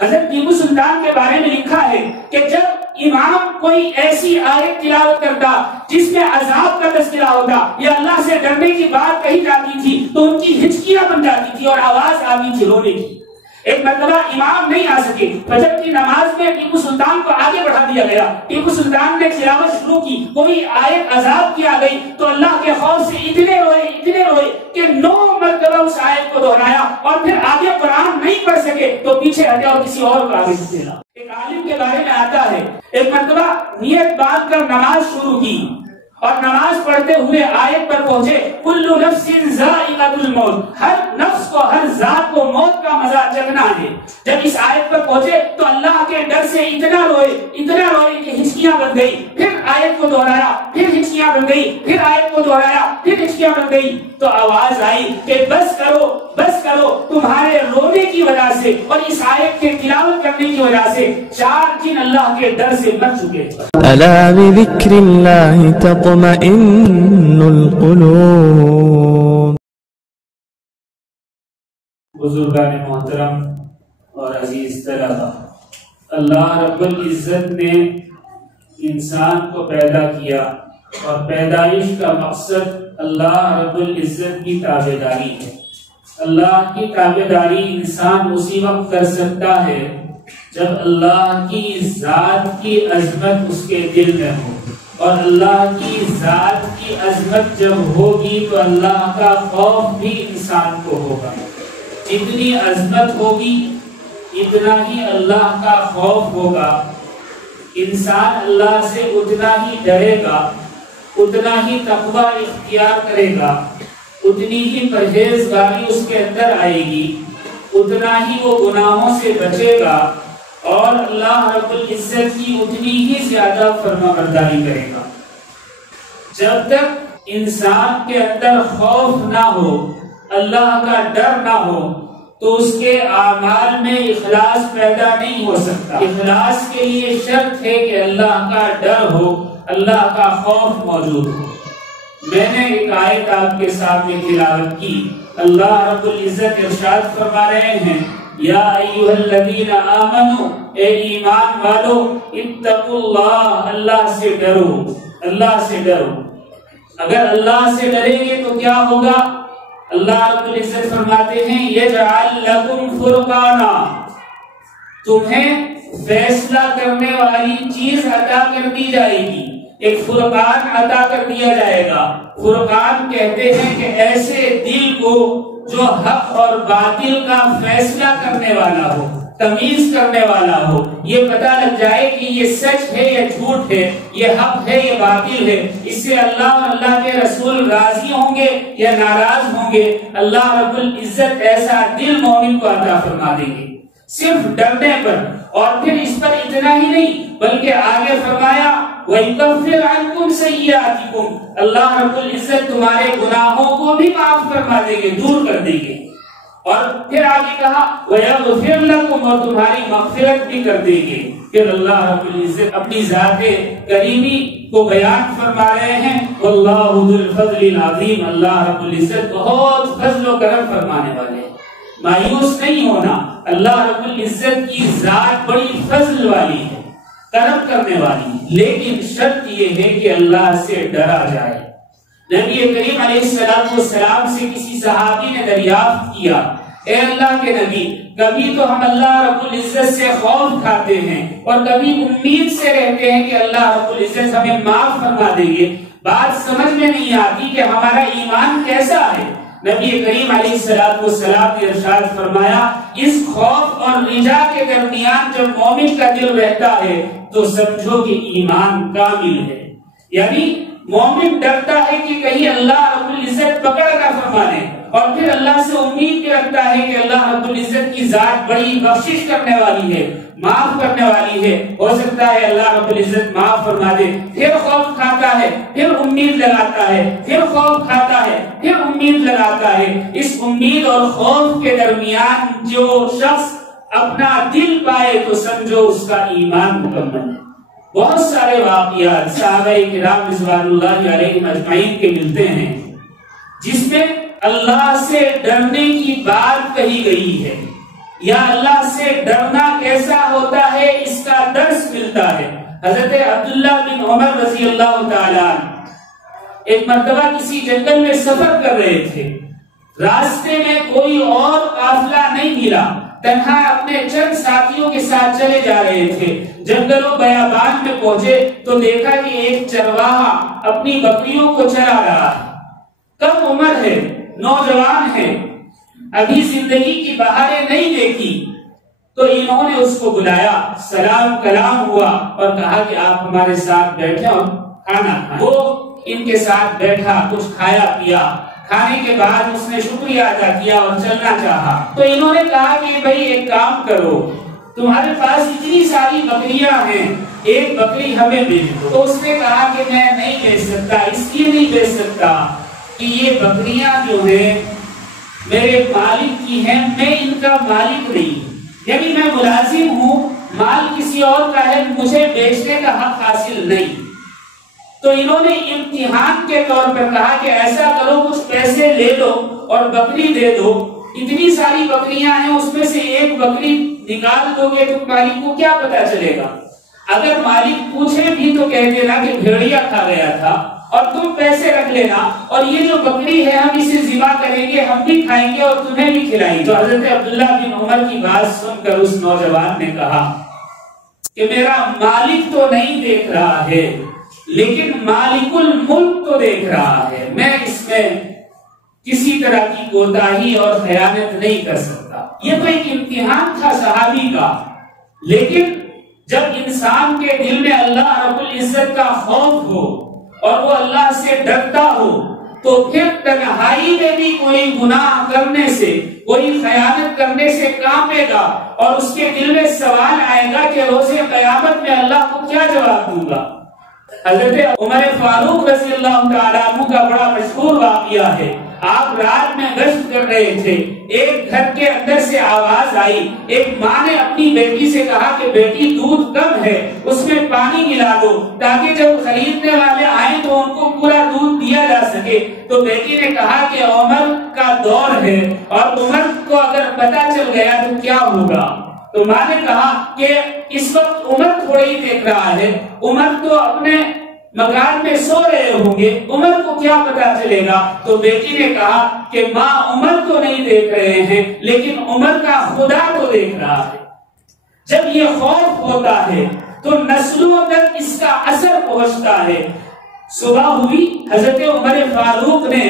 حضرت ٹیپو سلطان کے بارے میں لکھا ہے کہ جب امام کوئی ایسی آیت تلاوت کرتا جس میں عذاب کا تذکرہ ہوتا یا اللہ سے ڈرنے کی بات کہی جاتی تھی تو ان کی ہچکیاں بن جاتی تھی اور آواز آتی تھی رونے کی۔ ایک مرتبہ امام نہیں آ سکے، فجر کی نماز میں ٹیپو سلطان کو آگے بڑھا دیا گیا۔ ٹیپو سلطان نے تلاوت شروع کی، کوئی آیت عذاب کی آ گئی تو اللہ کے خوف سے اتنے روئے کہ 9 مرتبہ اس آیت کو دہرایا، اور پھر آگے قرآن نہیں پڑھ سکے تو پیچھے ہٹے اور کسی اور کو آگے دیا۔ ایک عالم کے بارے میں آتا ہے، ایک مرتبہ نیت باندھ کر نماز شروع کی اور نماز پڑھتے ہوئے آیت پر پہنچے، کل نفس ذائقۃ الموت، ہر نفس کو، ہر ذات کو موت کا مزہ چکھنا ہے۔ جب اس آیت پر پہنچے تو اللہ کے ڈر سے اتنا روئے کہ ہچکیاں بن گئی، پھر آیت کو دہرایا، پھر ہچکیاں بن گئی، پھر آیت کو دہرایا، پھر ہچکیاں بن گئی، تو آواز آئی کہ بس کرو، تمہارے رونے کی وجہ سے اور اس آیت کے تلاوت کرنے کی وجہ سے 4 دن اللہ کے ڈر سے مر چکے۔ الا بذکر اللہ تطمئن القلوب۔ بزرگان محترم اور عزیز طلباء، اللہ رب العزت نے انسان کو پیدا کیا اور پیدائش کا مقصد اللہ رب العزت کی تابعداری ہے۔ اللہ کی تابعداری انسان اسی وقت کر سکتا ہے جب اللہ کی ذات کی عظمت اس کے دل میں ہو، اور اللہ کی ذات کی عظمت جب ہوگی تو اللہ کا خوف بھی انسان کو ہوگا۔ جتنی عظمت ہوگی اتنا ہی اللہ کا خوف ہوگا، انسان اللہ سے اتنا ہی ڈرے گا، اتنا ہی تقوی اختیار کرے گا، اتنی ہی پرہیزگاری اس کے اندر آئے گی، اتنا ہی وہ گناہوں سے بچے گا، اور اللہ رب العزت کی اتنی ہی زیادہ فرمانبرداری کرے گا۔ جب تک انسان کے اندر خوف نہ ہو، اللہ کا ڈر نہ ہو، تو اس کے اعمال میں اخلاص پیدا نہیں ہو سکتا۔ اخلاص کے لیے شرط ہے کہ اللہ کا ڈر ہو، اللہ کا خوف موجود ہو۔ میں نے ایک آیت آپ کے سامنے تلاوت کی، اللہ رب العزت ارشاد فرما رہے ہیں، یا ایھا الذین آمنوا، اے ایمان والو، اتقوا اللہ، اللہ سے ڈرو، اللہ سے ڈرو۔ اگر اللہ سے ڈریں گے تو کیا ہوگا؟ اللہ رب العزت فرماتے ہیں، یجعل لکم فرقانا، تمہیں فیصلہ کرنے والی چیز عطا کر دی جائے گی، ایک فرقان عطا کر دیا جائے گا۔ فرقان کہتے ہیں کہ ایسے دل کو جو حق اور باطل کا فیصلہ کرنے والا ہو، تمیز کرنے والا ہو، یہ پتہ لگ جائے کہ یہ سچ ہے یا جھوٹ ہے، یہ حق ہے یا باطل ہے۔ اس سے اللہ اور اللہ کے رسول راضی ہوں گے یا ناراض ہوں گے، اللہ رب العزت ایسا دل مومن کو عطا فرما دیں گے۔ صرف ڈرنے پر، اور پھر اس پر اتنا ہی نہیں بلکہ آگے فرمایا وَيُكَفِّرْ عَنْكُمْ سَيِّئَاتِكُمْ، اللہ رب العزت تمہارے گناہوں کو بھی معاف فرما دیں گے، دور کر دیں گے۔ اور پھر آگے کہا وَيَغْفِرْ لَكُمْ، اور تمہاری مغفرت بھی کر دیں گے۔ پھر اللہ رب العزت اپنی ذات کریمی کو بیان فرما رہے ہیں، وَاللَّهُ ذُو الْفَضْلِ الْعَظِيمِ، اللہ رب العزت بہت فضل و کرم فرمانے والے ہیں۔ مایوس نہیں ہونا، اللہ رب العزت کی ذات بڑی فضل والی ہے، کرم کرنے والی، لیکن شرط یہ ہے کہ اللہ سے ڈرا جائے۔ نبی کریم علیہ السلام سے کسی صحابی نے دریافت کیا، اے اللہ کے نبی، کبھی تو ہم اللہ رب العزت سے خوف کھاتے ہیں اور کبھی امید سے رہتے ہیں کہ اللہ رب العزت ہمیں معاف فرما دیں گے، بات سمجھ میں نہیں آتی کہ ہمارا ایمان کیسا ہے۔ نبی کریم علیہ السلام نے ارشاد فرمایا، اس خوف اور رجا کے درمیان جب مومن کا دل رہتا ہے تو سمجھو کہ ایمان کامل ہے۔ یعنی مومن ڈرتا ہے کہ کہیں اللہ رب العزت پکڑ نہ فرما لے، اور پھر اللہ سے امید بھی رکھتا ہے کہ اللہ رب العزت کی ذات بڑی بخشش کرنے والی ہے، معاف کرنے والی ہے، ہو سکتا ہے اللہ رب العزت معاف فرما دے۔ پھر خوف کھاتا ہے، پھر امید لگاتا ہے، پھر خوف کھاتا ہے، پھر امید لگاتا ہے۔ اس امید اور خوف کے درمیان جو شخص اپنا دل پائے تو سمجھو اس کا ایمان مکمل ہے۔ بہت سارے واقعات صحابہ کرام رضوان اللہ علیہم اجمعین کے ملتے ہیں جس میں اللہ سے ڈرنے کی بات کہی گئی ہے، یا اللہ سے ڈرنا کیسے حضرت عبداللہ بن عمر رضی اللہ تعالیٰ ایک مرتبہ کسی جنگل میں سفر کر رہے تھے، راستے میں کوئی اور قافلہ نہیں ملا، تنہا اپنے چند ساتھیوں کے ساتھ چلے جا رہے تھے۔ جنگل و بیابان میں پہنچے تو دیکھا کہ ایک چرواہا اپنی بکریوں کو چرا رہا ہے، کم عمر ہے، نوجوان ہے، ابھی زندگی کی بہاریں نہیں دیکھی۔ تو انہوں نے اس کو بلایا، سلام کلام ہوا اور کہا کہ آپ ہمارے ساتھ بیٹھے اور کھانا کھائیں۔ وہ ان کے ساتھ بیٹھا، کچھ کھایا پیا، کھانے کے بعد اس نے شکریہ ادا کیا اور چلنا چاہا۔ تو انہوں نے کہا کہ بھائی ایک کام کرو، تمہارے پاس اتنی ساری بکریاں ہیں، ایک بکری ہمیں بیچ دو۔ تو اس نے کہا کہ میں نہیں بیچ سکتا، اس لیے نہیں بیچ سکتا کہ یہ بکریاں جو ہیں میرے مالک کی ہیں، میں ان کا مالک نہیں، یعنی میں ملازم ہوں، مال کسی اور کا ہے، مجھے بیچنے کا حق حاصل نہیں۔ تو انہوں نے امتحان کے طور پر کہا کہ ایسا کرو، کچھ پیسے لے لو اور بکری دے دو، اتنی ساری بکریاں ہیں، اس میں سے ایک بکری نکال دو گے تو مالک کو کیا پتا چلے گا؟ اگر مالک پوچھے بھی تو کہہ دینا کہ بھیڑیا کھا گیا تھا اور تم پیسے رکھ لینا، اور یہ جو بکری ہے ہم اسے ذبح کریں گے، ہم بھی کھائیں گے اور تمہیں بھی کھلائیں گے۔ تو حضرت عبداللہ بن عمر کی بات سن کر اس نوجوان نے کہا کہ میرا مالک تو نہیں دیکھ رہا ہے، لیکن مالک الملک تو دیکھ رہا ہے، میں اس میں کسی طرح کی کوتاہی اور خیانت نہیں کر سکتا۔ یہ تو ایک امتحان تھا صحابی کا، لیکن جب انسان کے دل میں اللہ رب العزت کا خوف ہو اور وہ اللہ سے ڈرتا ہو تو پھر تنہائی میں بھی کوئی گناہ کرنے سے، کوئی خیانت کرنے سے کانپے گا، اور اس کے دل میں سوال آئے گا کہ روز قیامت میں اللہ کو کیا جواب دوں گا۔ حضرت عمر فاروق رضی اللہ تعالیٰ عنہ کا بڑا مشہور واقعہ ہے۔ آپ رات میں گشت کر رہے تھے، ایک گھر کے اندر سے آواز آئی، ایک ماں نے اپنی بیٹی سے کہا کہ بیٹی دودھ کم ہے، اس میں پانی ملا دو تاکہ جب خریدنے والے آئیں تو ان کو پورا دودھ دیا جا سکے۔ تو بیٹی نے کہا کہ عمر کا دور ہے اور عمر کو اگر پتہ چل گیا تو کیا ہوگا؟ تو ماں نے کہا کہ اس وقت عمر تھوڑی ہی دیکھ رہا ہے، عمر تو اپنے مکان میں سو رہے ہوں گے، عمر کو کیا پتا چلے گا؟ تو بیٹی نے کہا کہ ماں عمر تو نہیں دیکھ رہے ہیں، لیکن عمر کا خدا تو دیکھ رہا ہے۔ جب یہ خوف ہوتا ہے تو نسلوں تک اس کا اثر پہنچتا ہے۔ صبح ہوئی، حضرت عمر فاروق نے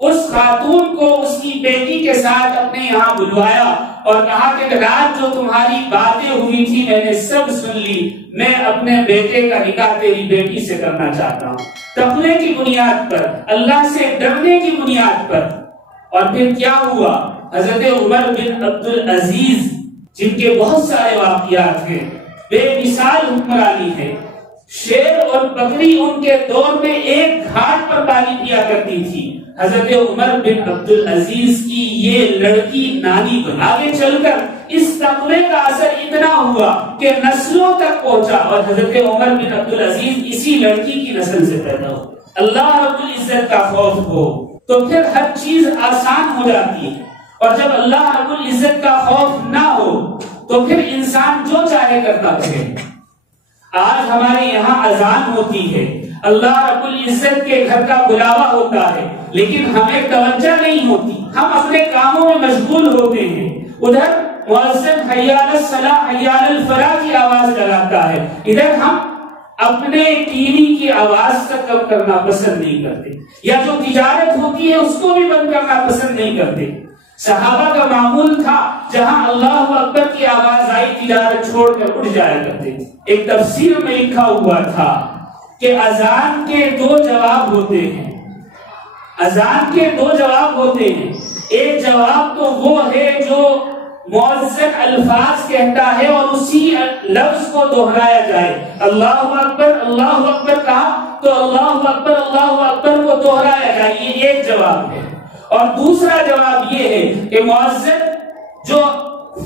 اس خاتون کو اس کی بیٹی کے ساتھ اپنے یہاں بلوایا اور کہا کہ رات جو تمہاری باتیں ہوئی تھی میں نے سب سن لی، میں اپنے بیٹے کا نکاح تیری بیٹی سے کرنا چاہتا ہوں، تقوی کی بنیاد پر، اللہ سے ڈرنے کی بنیاد پر۔ اور پھر کیا ہوا؟ حضرت عمر بن عبدالعزیز، جن کے بہت سارے واقعات ہیں، بے مثال حکمرانی ہے، شیر اور بکری ان کے دور میں ایک گھاٹ پر پانی پیا کرتی تھی۔ حضرت عمر بن عبدالعزیز کی یہ لڑکی نانی بن، آگے چل کر اس تقوی کا اثر اتنا ہوا کہ نسلوں تک پہنچا، اور حضرت عمر بن عبدالعزیز اسی لڑکی کی نسل سے پیدا ہو۔ اللہ رب العزت کا خوف ہو تو پھر ہر چیز آسان ہو جاتی ہے، اور جب اللہ رب العزت کا خوف نہ ہو تو پھر انسان جو چاہے کرتا رہے۔ آج ہمارے یہاں اذان ہوتی ہے، اللہ رب العزت کے گھر کا بلاوا ہوتا ہے، لیکن ہمیں توجہ نہیں ہوتی، ہم اپنے کاموں میں مشغول ہوتے ہیں۔ ادھر مؤذن حی علی الصلاۃ حی علی الفلاح کی آواز لگاتا ہے، ادھر ہم اپنے ٹی وی کی آواز تک کم کرنا پسند نہیں کرتے، یا جو تجارت ہوتی ہے اس کو بھی بند کرنا پسند نہیں کرتے۔ صحابہ کا معمول تھا جہاں اللہ اکبر کی آواز آئی تجارت چھوڑ کر اٹھ جایا کرتے تھے۔ ایک تفسیر میں لکھا ہوا تھا کہ اذان کے دو جواب ہوتے ہیں، اذان کے دو جواب ہوتے ہیں۔ ایک جواب تو وہ ہے جو مؤذن الفاظ کہتا ہے اور اسی لفظ کو دہرایا جائے، اللہ اکبر کہا تو اللہ اکبر کو دہرایا جائے، یہ ایک جواب ہے۔ اور دوسرا جواب یہ ہے کہ مؤذن جو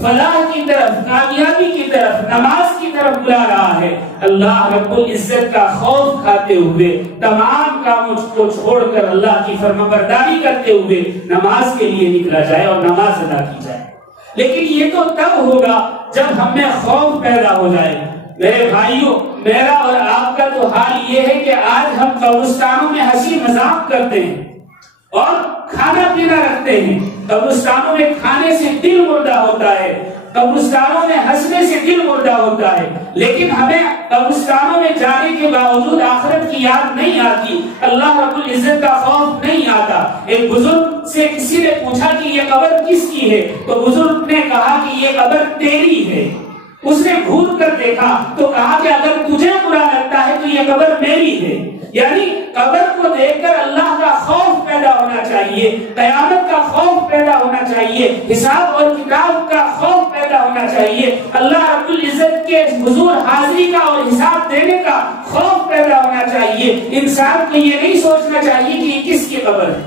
فلاح کی طرف، کامیابی کی طرف، نماز کی طرف بلا رہا ہے، اللہ رب العزت کا خوف کھاتے ہوئے، تمام کاموں کو چھوڑ کر اللہ کی فرمانبرداری کرتے ہوئے نماز کے لیے نکلا جائے اور نماز ادا کی جائے۔ لیکن یہ تو تب ہوگا جب ہم میں خوف پیدا ہو جائے، میرے بھائیوں، میرا اور آپ کا تو حال یہ ہے کہ آج ہم قبرستانوں میں ہنسی مذاق کرتے ہیں اور کھانا پینا رکھتے ہیں. قبرستانوں میں کھانے سے دل مردہ ہوتا ہے، قبرستانوں میں ہنسنے سے دل مردہ ہوتا ہے، لیکن ہمیں قبرستانوں میں جانے کے باوجود آخرت کی یاد نہیں آتی، اللہ رب العزت کا خوف نہیں آتا. ایک بزرگ سے کسی نے پوچھا کہ یہ قبر کس کی ہے؟ تو بزرگ نے کہا کہ یہ قبر تیری ہے. اس نے گھور کر دیکھا تو کہا کہ اگر تجھے برا لگتا ہے تو یہ قبر میری ہے. یعنی قبر کو دیکھ کر اللہ کا خوف پیدا ہونا چاہیے، قیامت کا خوف پیدا ہونا چاہیے، حساب اور کتاب کا خوف پیدا ہونا چاہیے، اللہ رب العزت کے حضور حاضری کا اور حساب دینے کا خوف پیدا ہونا چاہیے. انسان کو یہ نہیں سوچنا چاہیے کہ یہ کس کی قبر ہے.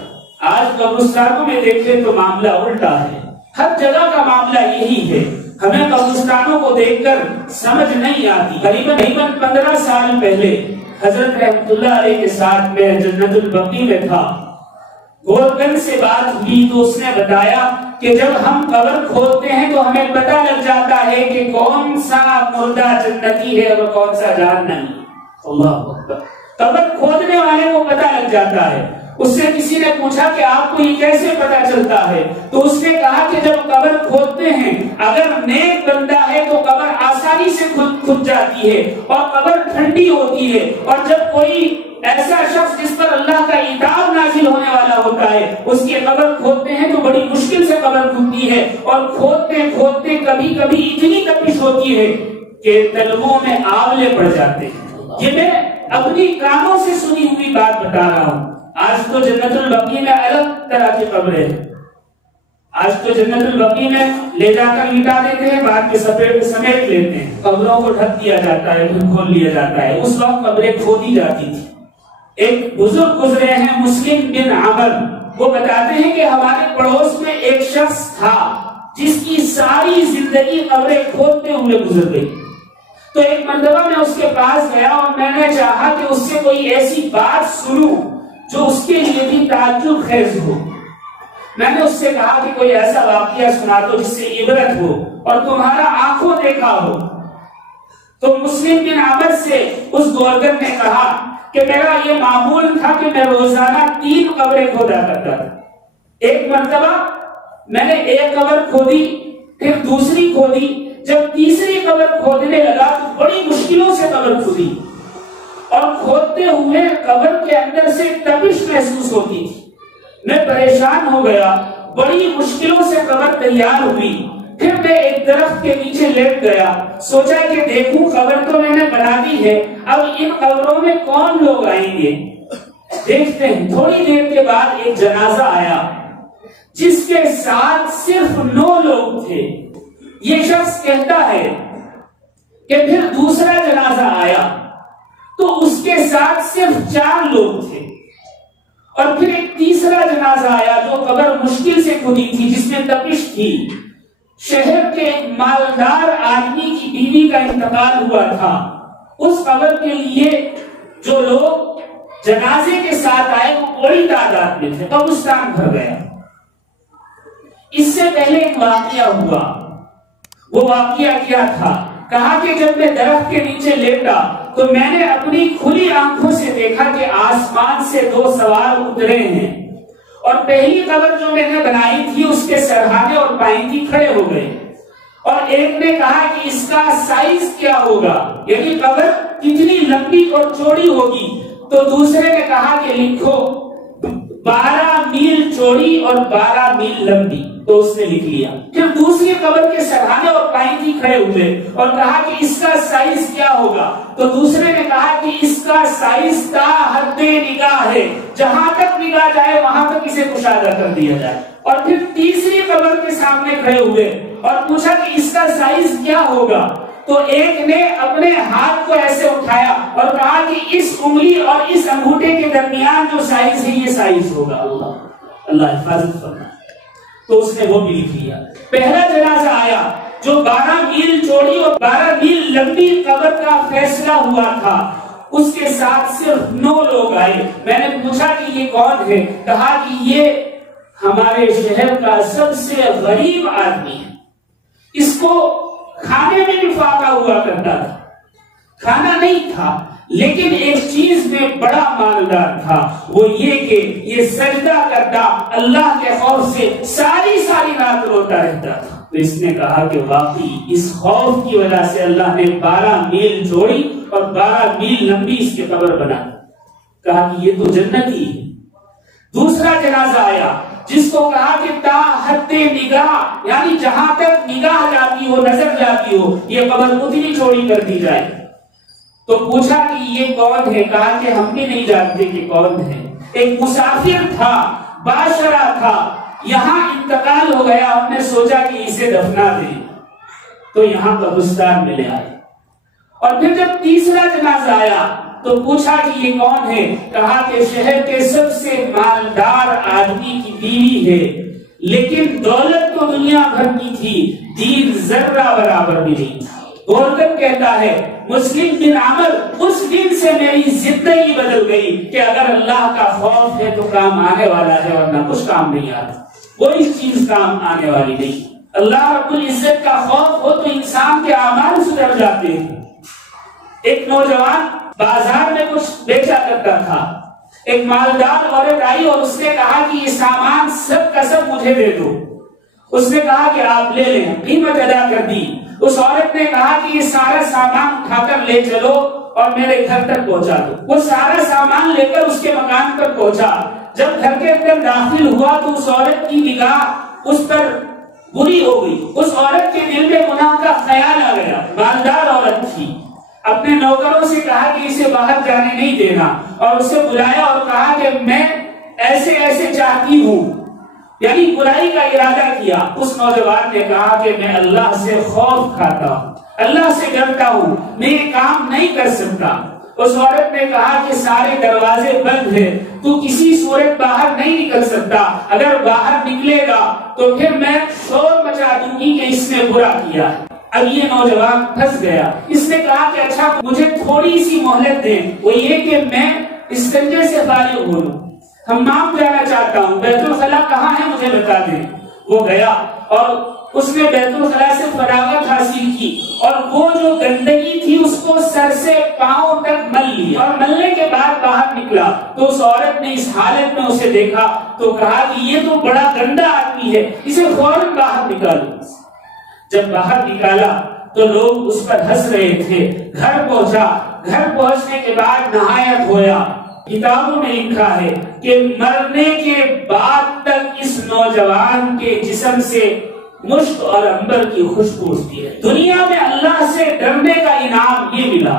آج قبرستانوں میں دیکھیں تو معاملہ الٹا ہے، ہر جگہ کا معاملہ یہی ہے. ہمیں قبرستانوں کو دیکھ کر سمجھ نہیں آتی. قریباً 15 سال پہلے حضرت رحمت اللہ علیہ کے ساتھ میں جنت البقیع میں تھا. گورگن سے بات ہوئی تو اس نے بتایا کہ جب ہم قبر کھودتے ہیں تو ہمیں پتہ لگ جاتا ہے کہ کون سا مردہ جنتی ہے اور کون سا جہنمی. اللہ اکبر. قبر کھودنے والے کو پتہ لگ جاتا ہے. اس سے کسی نے پوچھا کہ آپ کو یہ کیسے پتا چلتا ہے؟ تو اس نے کہا کہ جب قبر کھودتے ہیں اگر نیک بندہ ہے تو قبر آسانی سے کھد جاتی ہے اور قبر ٹھنڈی ہوتی ہے، اور جب کوئی ایسا شخص جس پر اللہ کا عذاب نازل ہونے والا ہوتا ہے اس کی قبر کھودتے ہیں تو بڑی مشکل سے قبر کھدتی ہے، اور کھودتے کھودتے کبھی کبھی اتنی تپش ہوتی ہے کہ تلووں میں آولے پڑ جاتے ہیں. یہ میں اپنی کانوں سے سنی ہوئی بات بتا رہا ہوں. آج تو جنت البقیع میں الگ طرح کی قبریں ہیں. آج تو جنت البقیع میں لے جا کر لٹا دیتے ہیں، بعد میں سمیٹ لیتے ہیں، قبروں کو ڈھک دیا جاتا ہے، پھر کھول لیا جاتا ہے. اس وقت قبریں کھودی جاتی تھی. ایک بزرگ گزرے ہیں مسلم بن عمر، وہ بتاتے ہیں کہ ہمارے پڑوس میں ایک شخص تھا جس کی ساری زندگی قبریں کھودتے ہوئے گزر گئی. تو ایک مرتبہ میں اس کے پاس گیا اور میں نے چاہا کہ اس سے کوئی ایسی بات سنوں جو اس کے لیے بھی تعجب خیز ہو. میں نے اس سے کہا کہ کوئی ایسا واقعہ سنا دو جس سے عبرت ہو اور تمہارا آنکھوں دیکھا ہو. تو مسلم بن عمر سے اس گورگن نے کہا کہ میرا یہ معمول تھا کہ میں روزانہ 3 قبریں کھودا کرتا تھا. ایک مرتبہ میں نے ایک قبر کھودی، پھر دوسری کھودی. جب تیسری قبر کھودنے لگا تو بڑی مشکلوں سے قبر کھودی، اور کھودتے ہوئے قبر کے اندر سے تپش محسوس ہوتی تھی. میں پریشان ہو گیا، بڑی مشکلوں سے قبر تیار ہوئی. پھر میں ایک درخت کے نیچے لیٹ گیا، سوچا کہ دیکھوں قبر تو میں نے بنا دی ہے، اب ان قبروں میں کون لوگ آئیں گے. دیکھتے ہیں تھوڑی دیر کے بعد ایک جنازہ آیا جس کے ساتھ صرف 9 لوگ تھے. یہ شخص کہتا ہے کہ پھر دوسرا جنازہ آیا تو اس کے ساتھ صرف 4 لوگ تھے، اور پھر ایک تیسرا جنازہ آیا جو قبر مشکل سے کھدی تھی، جس میں تپش تھی. شہر کے ایک مالدار آدمی کی بیوی کا انتقال ہوا تھا. اس قبر کے لیے جو لوگ جنازے کے ساتھ آئے وہ بڑی تعداد میں تھے. قبرستان بھر گیا. اس سے پہلے ایک واقعہ ہوا. وہ واقعہ کیا تھا؟ کہا کہ جب میں درخت کے نیچے لیٹا تو میں نے اپنی کھلی آنکھوں سے دیکھا کہ آسمان سے 2 سوار اترے ہیں، اور پہلی قبر جو میں نے بنائی تھی اس کے سرہانے اور پائنتی کھڑے ہو گئے. اور ایک نے کہا کہ اس کا سائز کیا ہوگا، یعنی قبر کتنی لمبی اور چوڑی ہوگی. تو دوسرے نے کہا کہ لکھو 12 میل چوڑی اور 12 میل لمبی. تو اس نے لکھ لیا. پھر دوسری قبر کے سرہانے اور پائنتی کھڑے ہوئے اور کہا کہ اس کا سائز کیا ہوگا. تو دوسرے نے کہا کہ اس کا سائز تا حد نگاہ ہے، جہاں تک نگاہ جائے وہاں تک اسے کشادہ کر دیا جائے. اور پھر تیسری قبر کے سامنے کھڑے ہوئے اور پوچھا کہ اس کا سائز کیا ہوگا. تو ایک نے اپنے ہاتھ کو ایسے اٹھایا اور کہا کہ اس انگلی اور اس انگوٹھے کے درمیان جو سائز ہے یہ سائز ہوگا. اللہ حفاظت فرمائے. تو اس نے وہ بھی لکھ لیا. پہلا جنازہ آیا جو 12 میل چوڑی اور 12 میل لمبی قبر کا فیصلہ ہوا تھا، اس کے ساتھ صرف 9 لوگ آئے. میں نے پوچھا کہ یہ کون ہے؟ کہا کہ یہ ہمارے شہر کا سب سے غریب آدمی ہے، اس کو کھانے میں بھی فاقہ ہوا کرتا تھا. کھانا نہیں تھا، لیکن ایک چیز میں بڑا مالدار تھا، وہ یہ کہ یہ سجدہ کرتا اللہ کے خوف سے ساری رات روتا رہتا تھا۔ تو اس نے کہا کہ واقعی اس خوف کی وجہ سے اللہ نے 12 میل جوڑی اور 12 میل لمبی اس کی قبر بنا۔ کہا کہ یہ تو جنتی ہے۔ دوسرا جنازہ آیا جس کو کہا کہ تا حد نگاہ، یعنی جہاں تک نگاہ جاتی ہو، نظر جاتی ہو، یہ قبر اتنی چوڑی کر دی جائے۔ تو پوچھا کہ یہ کون ہے؟ کہا کہ ہم بھی نہیں جانتے کہ کون ہے، ایک مسافر تھا، باشرہ تھا، یہاں انتقال ہو گیا، ہم نے سوچا کہ اسے دفنا دیں، تو یہاں قبرستان میں لے آئے۔ اور پھر جب تیسرا جنازہ آیا تو پوچھا کہ یہ کون ہے؟ کہا کہ شہر کے سب سے مالدار آدمی کی بیوی ہے، لیکن دولت تو دنیا بھر کی تھی، دین ذرہ برابر بھی نہیں تھا۔ گورگن کہتا ہے مسلم بن عمر اس دن سے میری زندگی بدل گئی کہ اگر اللہ کا خوف ہے تو کام آنے والا ہے، ورنہ کچھ کام نہیں آتا، کوئی چیز کام آنے والی نہیں۔ اللہ رب العزت کا خوف ہو تو انسان کے اعمال سدھر جاتے ہیں۔ ایک نوجوان بازار میں کچھ بیچا کرتا تھا، ایک مالدار عورت آئی اور اس نے کہا کہ یہ سامان سب کا سب مجھے دے دو۔ اس نے کہا کہ آپ لے لیں، قیمت ادا کر دی۔ اس عورت نے کہا کہ یہ سارا سامان اٹھا کر لے چلو اور میرے گھر تک پہنچا دو۔ وہ سارا سامان لے کر اس کے مکان پر پہنچا۔ جب گھر کے اندر داخل ہوا تو اس عورت کی نگاہ اس پر بری ہو گئی، اس عورت کے دل میں گناہ کا خیال آ گیا۔ مالدار عورت تھی، اپنے نوکروں سے کہا کہ اسے باہر جانے نہیں دینا، اور اسے بلایا اور کہا کہ میں ایسے ایسے چاہتی ہوں، یعنی برائی کا ارادہ کیا۔ اس نوجوان نے کہا کہ میں اللہ سے خوف کھاتا ہوں، اللہ سے ڈرتا ہوں، میں یہ کام نہیں کر سکتا۔ اس عورت نے کہا کہ سارے دروازے بند ہیں، تو کسی صورت باہر نہیں نکل سکتا، اگر باہر نکلے گا تو پھر میں شور مچا دوں گی کہ اس نے برا کیا ہے۔ اب یہ نوجوان پھنس گیا۔ اس نے کہا کہ اچھا مجھے تھوڑی سی مہلت دیں، وہ یہ کہ میں استنجے سے فارغ ہو لوں، حمام جانا چاہتا ہوں، بیت الخلا کہاں ہے مجھے بتا دیں۔ وہ گیا اور اس نے بیت الخلا سے فراغت حاصل کی، اور وہ جو گندگی تھی اس کو سر سے پاؤں تک مل لیا، اور ملنے کے بعد باہر نکلا تو اس عورت نے اس حالت میں اسے دیکھا تو کہا کہ یہ تو بڑا گندا آدمی ہے، اسے فوراً باہر نکالو۔ جب باہر نکالا تو لوگ اس پر ہنس رہے تھے۔ گھر پہنچا، گھر پہنچنے کے بعد نہایت ہویا۔ کتابوں میں لکھا ہے کہ مرنے کے بعد تک اس نوجوان کے جسم سے مشک اور عنبر کی خوشبو اٹھتی ہے۔ دنیا میں اللہ سے ڈرنے کا انعام یہ ملا۔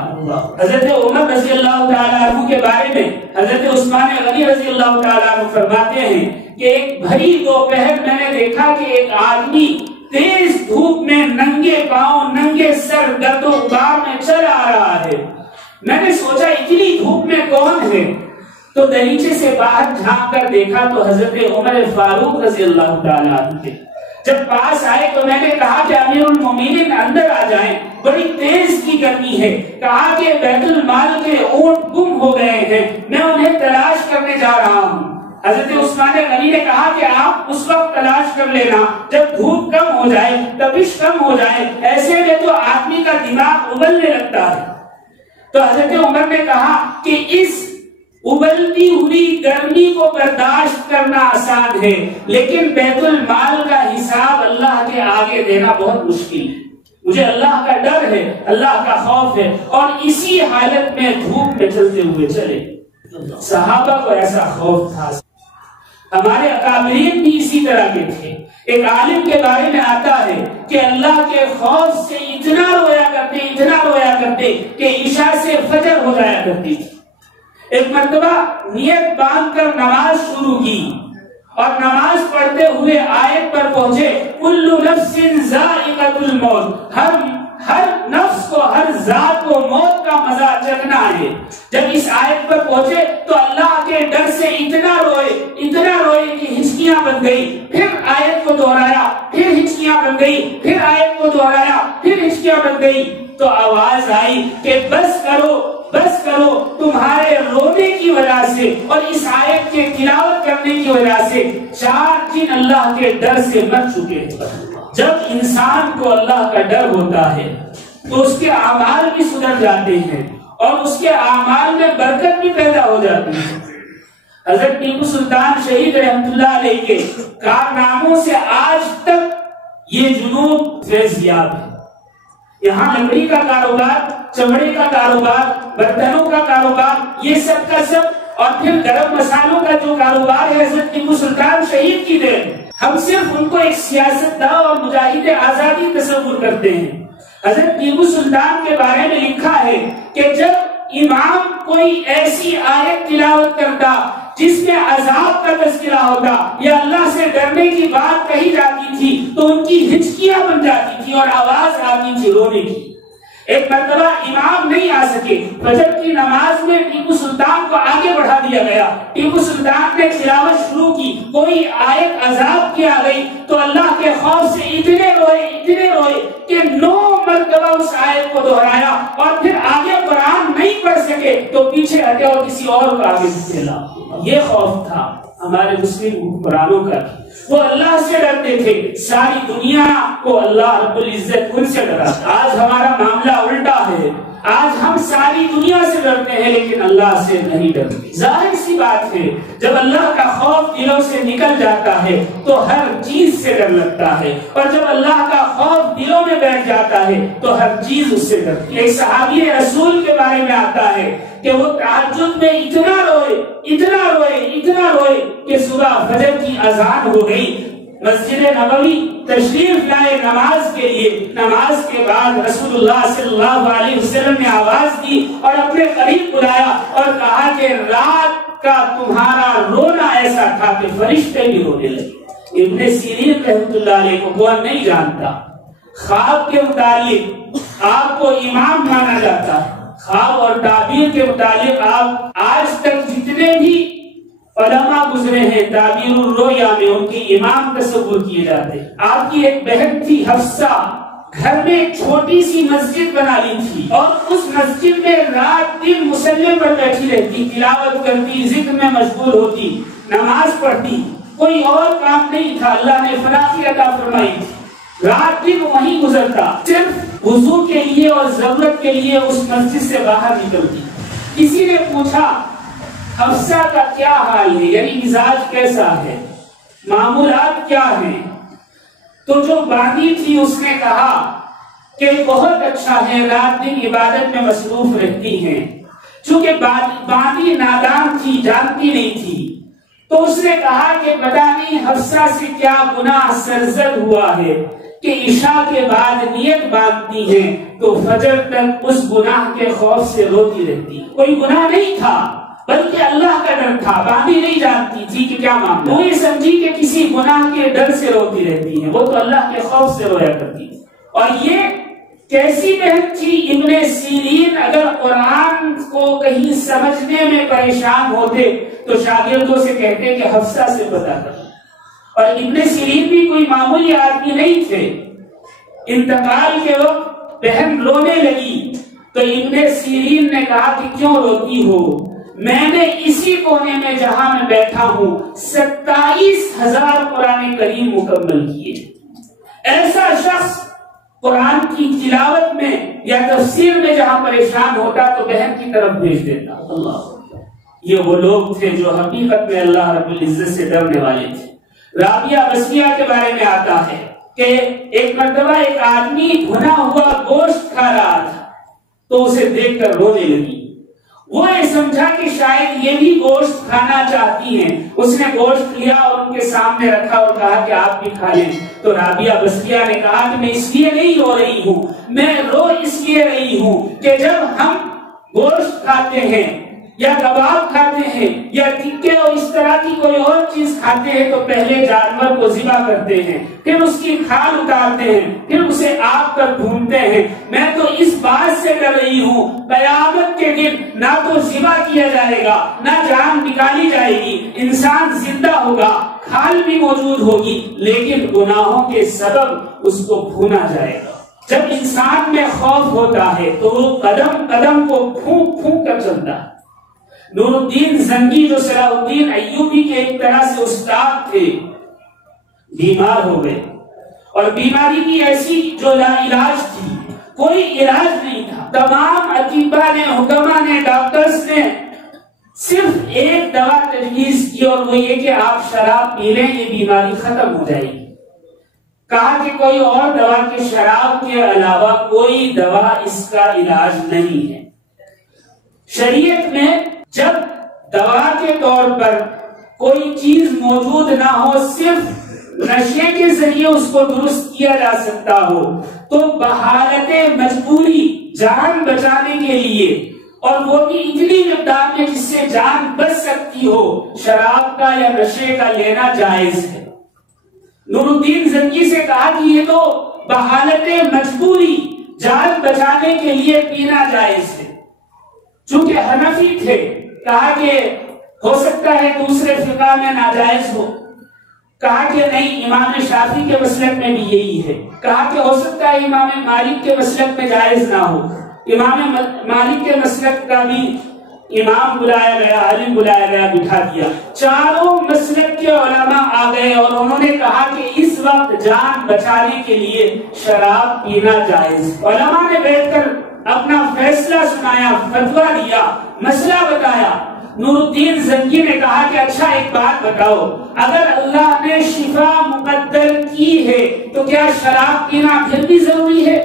حضرت عمر رضی اللہ تعالیٰ عنہ کے بارے میں حضرت عثمان غنی رضی اللہ تعالیٰ عنہ فرماتے ہیں کہ ایک بھری دوپہر میں نے دیکھا کہ ایک آدمی تیز دھوپ میں ننگے پاؤں ننگے سر گرد و غبار میں چل آ رہا ہے۔ میں نے سوچا اتنی دھوپ میں کون ہے، تو دریچے سے باہر جھانک کر دیکھا تو حضرت عمر فاروق رضی اللہ تعالیٰ عنہ تھے۔ جب پاس آئے تو میں نے کہا کہ امیر المومنین اندر آ جائیں، بڑی تیز کی گرمی ہے۔ کہا کہ بیت المال کے اونٹ گم ہو گئے ہیں، میں انہیں تلاش کرنے جا رہا ہوں۔ حضرت عثمان غنی نے کہا کہ آپ اس وقت تلاش کر لینا جب دھوپ کم ہو جائے، تپش کم ہو جائے، ایسے میں تو آدمی کا دماغ ابلنے لگتا ہے۔ تو حضرت عمر نے کہا کہ اس ابلتی ہوئی گرمی کو برداشت کرنا آسان ہے، لیکن بیت المال کا حساب اللہ کے آگے دینا بہت مشکل ہے۔ مجھے اللہ کا ڈر ہے، اللہ کا خوف ہے، اور اسی حالت میں دھوپ میں چلتے ہوئے چلے۔ صحابہ کو ایسا خوف تھا، ہمارے اکابرین بھی اسی طرح کے تھے۔ ایک عالم کے بارے میں آتا ہے کہ اللہ کے خوف سے اتنا رویا کرتے کہ عشاء سے فجر ہو جایا کرتی تھی۔ ایک مرتبہ نیت باندھ کر نماز شروع کی اور نماز پڑھتے ہوئے آیت پر پہنچے، کل نفس ذائقۃ الموت، ہر نفس کو، ہر ذات کو موت کا مزہ چکھنا ہے۔ جب اس آیت پر پہنچے تو اللہ کے ڈر سے اتنا روئے کہ ہچکیاں بن گئی۔ پھر آیت کو دہرایا، پھر ہچکیاں بن گئی، پھر آیت کو دہرایا، پھر ہچکیاں بن گئی۔ تو آواز آئی کہ بس کرو، تمہارے رونے کی وجہ سے اور اس آیت کے تلاوت کرنے کی وجہ سے 4 جن اللہ کے ڈر سے مر چکے ہیں۔ جب انسان کو اللہ کا ڈر ہوتا ہے تو اس کے اعمال بھی سدھر جاتے ہیں اور اس کے اعمال میں برکت بھی پیدا ہو جاتی ہے۔ حضرت ٹیپو سلطان شہید رحمۃ اللہ علیہ کے کارناموں سے آج تک یہ جنوب فیضیاب ہے۔ یہاں لکڑی کا کاروبار، چمڑے کا کاروبار، برتنوں کا کاروبار، یہ سب کا سب، اور پھر گرم مسالوں کا جو کاروبار ہے حضرت ٹیپو سلطان شہید کی دین۔ ہم صرف ان کو ایک سیاستداں اور مجاہد آزادی تصور کرتے ہیں۔ حضرت ٹیپو سلطان کے بارے میں لکھا ہے کہ جب امام کوئی ایسی آیت تلاوت کرتا جس میں عذاب کا تذکرہ ہوتا یا اللہ سے ڈرنے کی بات کہی جاتی تھی تو ان کی ہچکیاں بن جاتی تھی اور آواز آتی تھی رونے کی۔ ایک مرتبہ امام نہیں آ سکے، فجر کی نماز میں ٹیپو سلطان کو آگے بڑھا دیا گیا۔ ٹیپو سلطان نے تلاوت شروع کی، کوئی آیت عذاب کی آ گئی تو اللہ کے خوف سے اتنے روئے کہ 9 مرتبہ اس آیت کو دہرایا، اور پھر آگے قرآن نہیں پڑھ سکے تو پیچھے ہٹے اور کسی اور کو آگے چلا۔ یہ خوف تھا ہمارے مسلم حکمرانوں کا، وہ اللہ سے ڈرتے تھے، ساری دنیا کو اللہ رب العزت ان سے ڈراتا۔ آج ہمارا معاملہ الٹا ہے، آج ہم ساری دنیا سے ڈرتے ہیں لیکن اللہ سے نہیں ڈرتے۔ ظاہر سی بات ہے، جب اللہ کا خوف دلوں سے نکل جاتا ہے تو ہر چیز سے ڈر لگتا ہے، اور جب اللہ کا خوف دلوں میں بیٹھ جاتا ہے تو ہر چیز اس سے ڈرتی ہے۔ ایک صحابی رسول کے بارے میں آتا ہے کہ وہ تہجد میں اتنا روئے کہ صبح فجر کی اذان ہو گئی، مسجد نبوی تشریف لائے نماز کے لیے، نماز کے بعد رسول اللہ صلی اللہ علیہ وسلم نے آواز دی اور اپنے قریب بلایا اور کہا کہ رات کا تمہارا رونا ایسا تھا کہ فرشتے بھی رونے لگے۔ ابن سیرین رحمۃ اللہ علیہ کو کون نہیں جانتا، خواب کے متعلق آپ کو امام مانا جاتا ہے، خواب اور تعبیر کے متعلق آپ آج تک جتنے بھی علماء گزرے ہیں تعبیر الرؤیا میں ان کی امام تصور کیے جاتے۔ آپ کی ایک بہن تھی حفصہ، گھر میں ایک چھوٹی سی مسجد بنا لی تھی اور اس مسجد میں رات دن مصلی پر بیٹھی رہتی، تلاوت کرتی، ذکر میں مشغول ہوتی، نماز پڑھتی، کوئی اور کام نہیں تھا، اللہ نے فراخی عطا فرمائی تھی، رات دن وہیں گزرتا، صرف وضو کے لیے اور ضرورت کے لیے اس مسجد سے باہر نکلتی۔ کسی نے پوچھا حفصہ کا کیا حال ہے، یعنی مزاج کیسا ہے، معمولات کیا ہیں، تو جو باندی تھی اس نے کہا کہ بہت اچھا ہے، رات دن عبادت میں مصروف رہتی ہیں۔ چونکہ باندی نادان تھی، جانتی نہیں تھی، تو اس نے کہا کہ پتہ نہیں حفصہ سے کیا گناہ سرزد ہوا ہے کہ عشاء کے بعد نیت باندھتی ہیں تو فجر تک اس گناہ کے خوف سے روتی رہتی۔ کوئی گناہ نہیں تھا بلکہ اللہ کا ڈر تھا، باندھی نہیں جانتی تھی کہ کیا معاملہ، وہ یہ سمجھی کہ کسی گناہ کے ڈر سے روتی رہتی ہیں، وہ تو اللہ کے خوف سے رویا کرتی تھی۔ اور یہ کیسی بہن تھی، ابن سیرین اگر قرآن کو کہیں سمجھنے میں پریشان ہوتے تو شاگردوں سے کہتے کہ حفصہ سے پتہ کر، اور ابن سیرین بھی کوئی معمولی آدمی نہیں تھے۔ انتقال کے وقت بہن رونے لگی تو ابن سیرین نے کہا کہ کیوں روتی ہو، میں نے اسی کونے میں جہاں میں بیٹھا ہوں 27,000 قرآن کریم مکمل کیے۔ ایسا شخص قرآن کی تلاوت میں یا تفسیر میں جہاں پریشان ہوتا تو بہن کی طرف بھیج دیتا۔ اللہ، یہ وہ لوگ تھے جو حقیقت میں اللہ رب العزت سے ڈرنے والے تھے۔ رابعہ بصریہ کے بارے میں آتا ہے کہ ایک مرتبہ ایک آدمی بھنا ہوا گوشت کھا رہا تھا تو اسے دیکھ کر رونے لگی۔ وہ یہ سمجھا کہ شاید یہ بھی گوشت کھانا چاہتی ہیں، اس نے گوشت لیا اور ان کے سامنے رکھا اور کہا کہ آپ بھی کھا لیں۔ تو رابعہ بصریہ نے کہا کہ میں اس لیے نہیں رو رہی ہوں، میں رو اس لیے رہی ہوں کہ جب ہم گوشت کھاتے ہیں یا کباب کھاتے ہیں یا ٹکے اور اس طرح کی کوئی اور چیز کھاتے ہیں تو پہلے جانور کو ذبح کرتے ہیں، پھر اس کی کھال اتارتے ہیں، پھر اسے آگ پر بھونتے ہیں۔ میں تو اس بات سے ڈر رہی ہوں قیامت کے دن نہ تو ذبح کیا جائے گا، نہ جان نکالی جائے گی، انسان زندہ ہوگا، کھال بھی موجود ہوگی، لیکن گناہوں کے سبب اس کو بھونا جائے گا۔ جب انسان میں خوف ہوتا ہے تو وہ قدم قدم کو پھونک پھونک کر چلتا ہے۔ نور الدین زنگی جو صلاح الدین ایوبی کے ایک طرح سے استاد تھے، بیمار ہو گئے اور بیماری کی ایسی جو لا علاج تھی، کوئی علاج نہیں تھا. تمام اطباء نے، حکما نے، ڈاکٹرز نے صرف ایک دوا تجویز کی، اور وہ یہ کہ آپ شراب پی لیں، یہ بیماری ختم ہو جائے گی. کہا کہ کوئی اور دوا کہ شراب کے علاوہ کوئی دوا اس کا علاج نہیں ہے. شریعت میں جب دوا کے طور پر کوئی چیز موجود نہ ہو، صرف نشے کے ذریعے اس کو درست کیا جا سکتا ہو، تو بحالت مجبوری جان بچانے کے لیے، اور وہ بھی اتنی مقدار میں جس سے جان بچ سکتی ہو، شراب کا یا نشے کا لینا جائز ہے. نور الدین زنگی سے کہا کہ یہ تو بحالت مجبوری جان بچانے کے لیے پینا جائز ہے. چونکہ حنفی تھے، کہا کہ ہو سکتا ہے دوسرے فقہ میں ناجائز ہو. کہا کہ نہیں، امام شافعی کے مسلک میں بھی یہی ہے. کہا کہ ہو سکتا ہے امام مالک کے مسلک میں جائز نہ ہو. امام مالک کے مسلک کا بھی امام بلایا گیا، عالم بلایا گیا، بٹھا دیا. چاروں مسلک کے علماء آ گئے اور انہوں نے کہا کہ اس وقت جان بچانے کے لیے شراب پینا جائز. علماء نے بیٹھ کر اپنا فیصلہ سنایا، فتویٰ دیا، مسئلہ بتایا. نور الدین زنگی نے کہا کہ اچھا ایک بات بتاؤ، اگر اللہ نے شفا مقدر کی ہے تو کیا شراب پینا پھر بھی ضروری ہے؟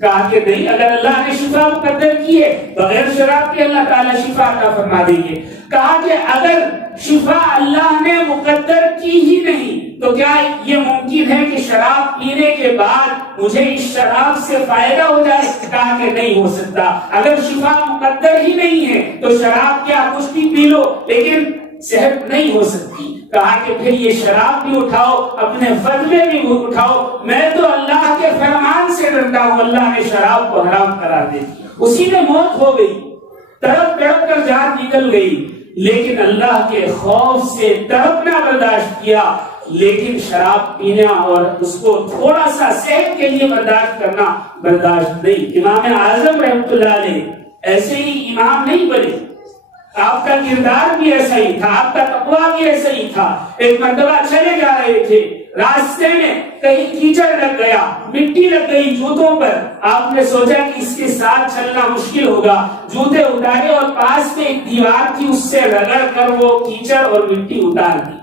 کہا کہ نہیں، اگر اللہ نے شفا مقدر کی ہے بغیر شراب کے اللہ تعالیٰ شفا عطا فرما دیں گے. کہا کہ اگر شفا اللہ نے مقدر کی ہی نہیں تو کیا یہ ممکن ہے کہ شراب پینے کے بعد مجھے اس شراب سے فائدہ ہو جائے؟ کہا کہ نہیں ہو سکتا. اگر شفا مقدر ہی نہیں ہے تو شراب کیا کچھ بھی پی لو لیکن صحت نہیں ہو سکتی. کہا کہ پھر یہ شراب بھی اٹھاؤ، اپنے فتوے بھی اٹھاؤ. میں تو اللہ کے فرمان سے ڈرتا ہوں، اللہ نے شراب کو حرام قرار دے دیا. اسی میں موت ہو گئی، تڑپ تڑپ کر جان نکل گئی، لیکن اللہ کے خوف سے تڑپنا برداشت کیا، لیکن شراب پینا اور اس کو تھوڑا سا صحت کے لیے برداشت کرنا برداشت نہیں. امام اعظم رحمۃ اللہ علیہ ایسے ہی امام نہیں بنے. آپ کا کردار بھی ایسا ہی تھا، آپ کا تقویٰ بھی ایسا ہی تھا. ایک مرتبہ چلے جا رہے تھے، راستے میں کہیں کیچڑ لگ گیا، مٹی لگ گئی جوتوں پر. آپ نے سوچا کہ اس کے ساتھ چلنا مشکل ہوگا، جوتے اتارے اور پاس میں ایک دیوار تھی، اس سے رگڑ کر وہ کیچڑ اور مٹی اتار دی.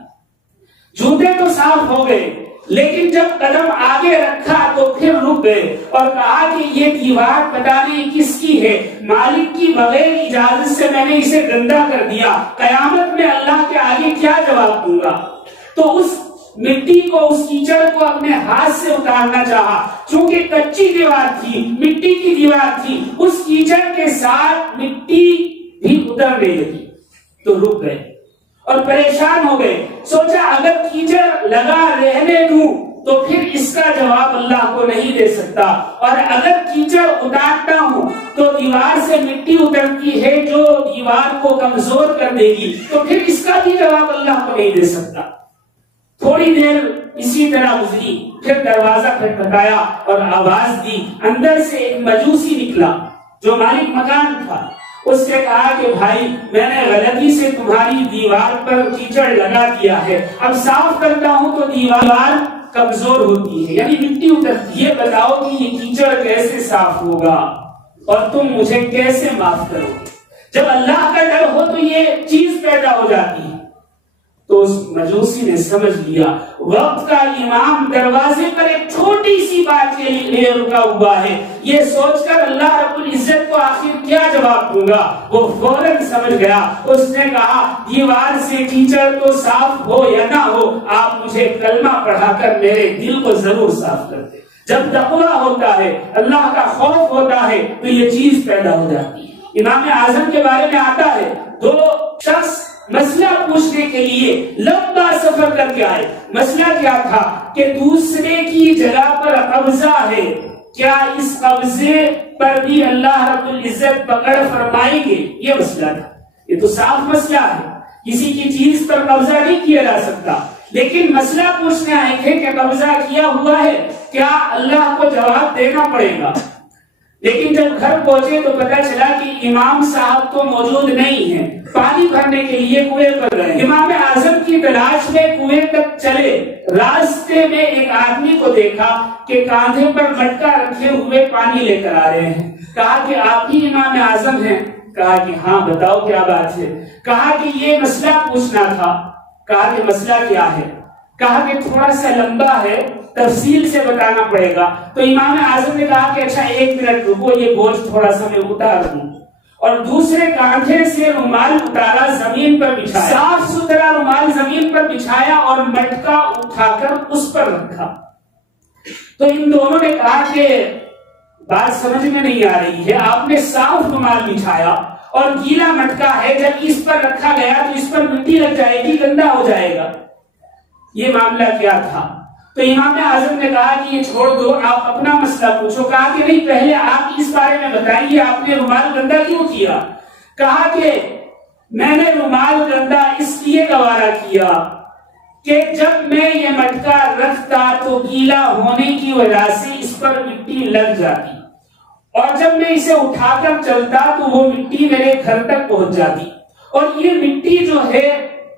جوتے تو صاف ہو گئے، لیکن جب قدم آگے رکھا تو پھر رک گئے اور کہا کہ یہ دیوار پتہ نہیں کس کی ہے، مالک کی بغیر اجازت سے میں نے اسے گندا کر دیا، قیامت میں اللہ کے آگے کیا جواب دوں گا. تو اس مٹی کو، اس کیچڑ کو اپنے ہاتھ سے اتارنا چاہا. چونکہ کچی دیوار تھی، مٹی کی دیوار تھی، اس کیچڑ کے ساتھ مٹی بھی اترنے لگی تو رک گئے اور پریشان ہو گئے. سوچا اگر کیچڑ لگا رہنے دوں تو پھر اس کا جواب اللہ کو نہیں دے سکتا، اور اگر کیچڑ اتارتا ہوں تو دیوار سے مٹی اترتی ہے جو دیوار کو کمزور کر دے گی، تو پھر اس کا بھی جواب اللہ کو نہیں دے سکتا. تھوڑی دیر اسی طرح گزری، پھر دروازہ کھٹکھٹایا اور آواز دی. اندر سے ایک مجوسی نکلا جو مالک مکان تھا. اس سے کہا کہ بھائی میں نے غلطی سے تمہاری دیوار پر کیچڑ لگا دیا ہے، اب صاف کرتا ہوں تو دیوار کمزور ہوتی ہے، یعنی مٹی اترتی ہے. بتاؤ کہ یہ کیچڑ کیسے صاف ہوگا اور تم مجھے کیسے معاف کرو گے؟ جب اللہ کا ڈر ہو تو یہ چیز پیدا ہو جاتی ہے. تو اس مجوسی نے سمجھ لیا وقت کا امام دروازے پر ایک چھوٹی سی بات کے لیے رکا ہوا ہے، یہ سوچ کر اللہ رب العزت کو آخر کیا جواب دوں گا. وہ فوراً سمجھ گیا. اس نے کہا دیوار سے کیچڑ تو صاف ہو یا نہ ہو، آپ مجھے کلمہ پڑھا کر میرے دل کو ضرور صاف کر دیں. جب تقویٰ ہوتا ہے، اللہ کا خوف ہوتا ہے تو یہ چیز پیدا ہو جاتی ہے. امام اعظم کے بارے میں آتا ہے، دو شخص مسئلہ پوچھنے کے لیے لمبا سفر کر کے آئے. مسئلہ کیا تھا کہ دوسرے کی جگہ پر قبضہ ہے، کیا اس قبضے پر بھی اللہ رب العزت پکڑ فرمائیں گے؟ یہ مسئلہ تھا. یہ تو صاف مسئلہ ہے، کسی کی چیز پر قبضہ نہیں کیا جا سکتا، لیکن مسئلہ پوچھنے آئے تھے کہ قبضہ کیا ہوا ہے، کیا اللہ کو جواب دینا پڑے گا؟ لیکن جب گھر پہنچے تو پتہ چلا کہ امام صاحب تو موجود نہیں ہیں، پانی بھرنے کے لیے کنویں پر گئے۔ امام اعظم کی تلاش میں کنویں تک چلے، راستے میں ایک آدمی کو دیکھا کہ کاندھے پر مٹکا رکھے ہوئے پانی لے کر آ رہے ہیں۔ کہا کہ آپ ہی امام اعظم ہیں؟ کہا کہ ہاں، بتاؤ کیا بات ہے؟ کہا کہ یہ مسئلہ پوچھنا تھا۔ کہا کہ مسئلہ کیا ہے؟ کہا کہ تھوڑا سا لمبا ہے، تفصیل سے بتانا پڑے گا۔ تو امام اعظم نے کہا کہ اچھا 1 منٹ رکو، یہ بوجھ تھوڑا سا میں اتار دوں، اور دوسرے کاندھے سے رومال اتارا، زمین پر بچھایا، صاف ستھرا رومال زمین پر بچھایا اور مٹکا اٹھا کر اس پر رکھا۔ تو ان دونوں نے کہا کہ بات سمجھ میں نہیں آ رہی ہے، آپ نے صاف رومال بچھایا اور گیلا مٹکا ہے، جب اس پر رکھا گیا تو اس پر مٹی لگ جائے گی، گندا ہو جائے گا، یہ معاملہ کیا تھا؟ تو امام اعظم نے کہا کہ یہ چھوڑ دو، آپ اپنا مسئلہ پوچھو۔ کہا کہ نہیں، پہلے آپ اس بارے میں بتائیے، آپ نے رومال گندا کیوں کیا؟ کہا کہ میں نے رومال گندا اس لیے گوارا کیا کہ جب میں یہ مٹکا رکھتا تو گیلا ہونے کی وجہ سے اس پر مٹی لگ جاتی، اور جب میں اسے اٹھا کر چلتا تو وہ مٹی میرے گھر تک پہنچ جاتی، اور یہ مٹی جو ہے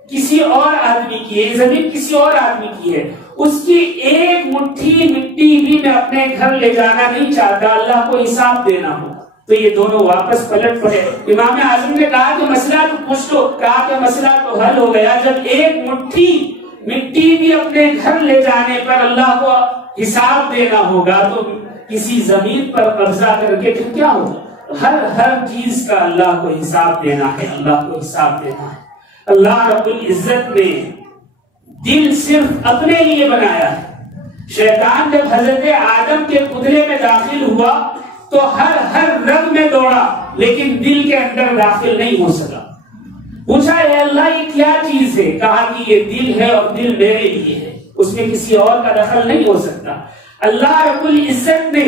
کسی اور آدمی کی ہے، زمین کسی اور آدمی کی ہے، اس کی ایک مٹھی مٹی بھی میں اپنے گھر لے جانا نہیں چاہتا، اللہ کو حساب دینا ہو۔ تو یہ دونوں واپس پلٹ پڑے۔ امام اعظم نے کہا کہ مسئلہ تو پوچھ لو۔ کہا کہ مسئلہ تو حل ہو گیا، جب ایک مٹھی مٹی بھی اپنے گھر لے جانے پر اللہ کو حساب دینا ہوگا تو کسی زمین پر قبضہ کر کے پھر کیا ہوگا؟ ہر چیز کا اللہ کو حساب دینا ہے، اللہ کو حساب دینا ہے۔ اللہ رب العزت نے دل صرف اپنے لیے بنایا ہے۔ شیطان جب حضرت آدم کے قدرے میں داخل ہوا تو ہر رگ میں دوڑا، لیکن دل کے اندر داخل نہیں ہو سکا۔ پوچھا اے اللہ یہ کیا چیز ہے؟ کہا کہ یہ دل ہے اور دل میرے لیے ہے، اس میں کسی اور کا دخل نہیں ہو سکتا۔ اللہ رب العزت نے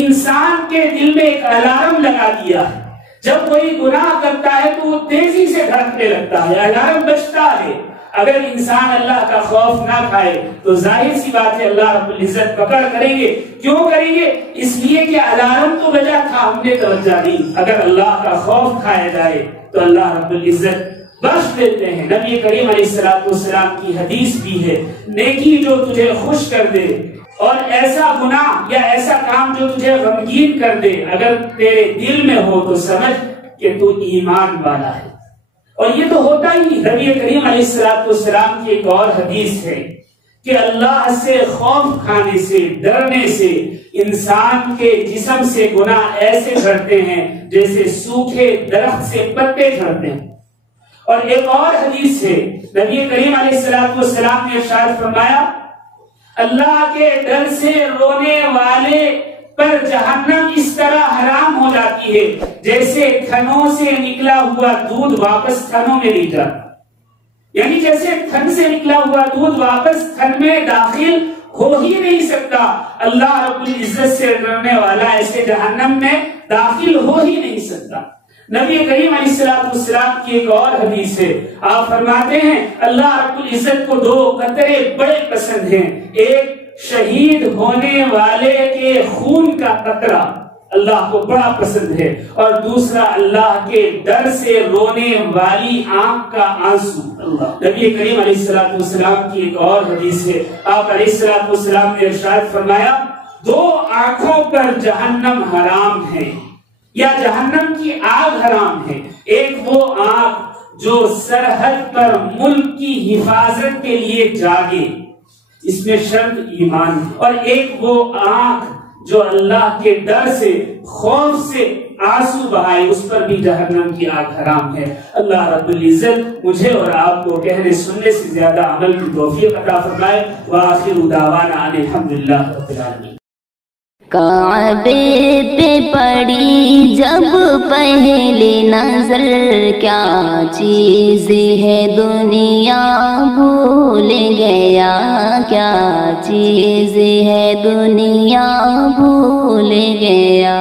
انسان کے دل میں ایک الارم لگا دیا ہے، جب کوئی گناہ کرتا ہے تو وہ تیزی سے دھڑکنے لگتا ہے، الارم بجتا ہے۔ اگر انسان اللہ کا خوف نہ کھائے تو ظاہر سی بات ہے اللہ رب العزت پکڑ کریں گے۔ کیوں کریں گے؟ اس لیے کہ الارم تو بجا تھا، ہم نے توجہ دی۔ اگر اللہ کا خوف کھایا جائے تو اللہ رب العزت بخش دیتے ہیں۔ نبی کریم علیہ السلام کی حدیث بھی ہے، نیکی جو تجھے خوش کر دے اور ایسا گناہ یا ایسا کام جو تجھے غمگین کر دے اگر تیرے دل میں ہو تو سمجھ کہ تو ایمان والا ہے۔ اور یہ تو ہوتا ہی۔ نبی کریم علیہ السلام کی ایک اور حدیث ہے کہ اللہ سے خوف کھانے سے، ڈرنے سے انسان کے جسم سے گناہ ایسے جھڑتے ہیں جیسے سوکھے درخت سے پتے جھڑتے ہیں۔ اور ایک اور حدیث ہے، نبی کریم علیہ السلام نے ارشاد فرمایا اللہ کے ڈر سے رونے والے پر جہنم اس طرح حرام ہو جاتی ہے جیسے تھنوں سے نکلا ہوا دودھ واپس تھنوں میں نہیں جاتا، یعنی جیسے تھن سے نکلا ہوا دودھ واپس تھن میں داخل ہو ہی نہیں سکتا، اللہ رب العزت سے ڈرنے والا ایسے جہنم میں داخل ہو ہی نہیں سکتا۔ نبی کریم علیہ السلام کی ایک اور حدیث ہے، آپ فرماتے ہیں اللہ رب العزت کو 2 قطرے بڑے پسند ہیں، ایک شہید ہونے والے کے خون کا قطرہ اللہ کو بڑا پسند ہے، اور دوسرا اللہ کے ڈر سے رونے والی آنکھ کا آنسو۔ نبی کریم علیہ السلام کی ایک اور حدیث ہے، آپ علیہ السلام نے ارشاد فرمایا 2 آنکھوں پر جہنم حرام ہے یا جہنم کی آگ حرام ہے، ایک وہ آنکھ جو سرحد پر ملک کی حفاظت کے لیے جاگے، اس میں شرط ایمان، اور ایک وہ آنکھ جو اللہ کے ڈر سے خوف سے آنسو بہائے، اس پر بھی جہنم کی آگ حرام ہے۔ اللہ رب العزت مجھے اور آپ کو کہنے سننے سے زیادہ عمل کی توفیق عطا فرمائے۔ وآخر دعوانا ان الحمدللہ رب العالمین۔ کعبے پہ پڑی جب پہلی نظر، کیا چیز ہے دنیا بھول گیا، کیا چیز ہے دنیا بھول گیا۔